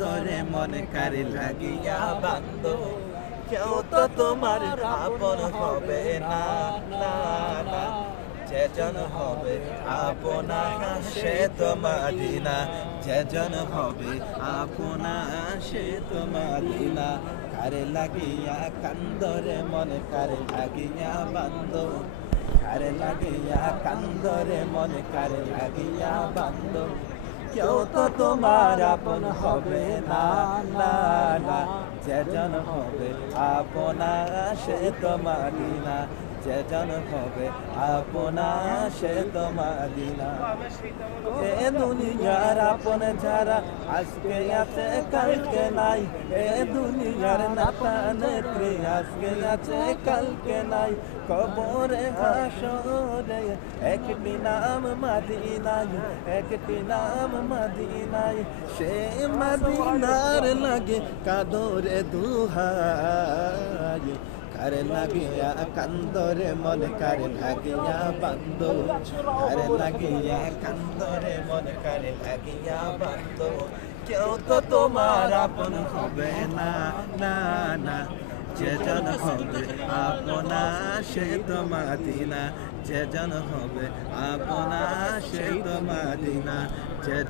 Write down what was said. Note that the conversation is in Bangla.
কান্দরে মনে কারে লাগিয়া বান্দ কেউ তো তোমার আপন হবে না না না যেজন হবে আপনা সে তো মাদিনা যেজন হবে আপনা সে তো মাদিনা কারে লাগিয়া কান্দরে মনে কারে লাগিয়া বান্দ কারে লাগিয়া কান্দরে মনে কারে লাগিয়া বান্দ কেউ তো তোমার আপন হবে না না না যেজন হবে আপনা সে তো মাদিনা যেজন হবে আপনা সে তো মাদিনা এ দুনিয়ার আপন যারা আজকে আছে কালকে নাই এ দুনিয়ার নাতা নেত্রী আজকে আছে কালকে নাই কবরে হাসরে একটি নাম মাদিনায় একটি নাম মাদিনায় সে মাদিনার লাগে কাদরে দুহাই কারে লাগিয়া কান্দরে মনে কারে লাগিয়া বান্দ কারে লাগিয়া কান্দরে মনে কারে লাগিয়া বান্দ কেউ তো তোমার আপন হবে না না না যেজন হবে আপনা সে তো মাদিনা যেজন হবে আপনা সে তো মাদিনা যেজন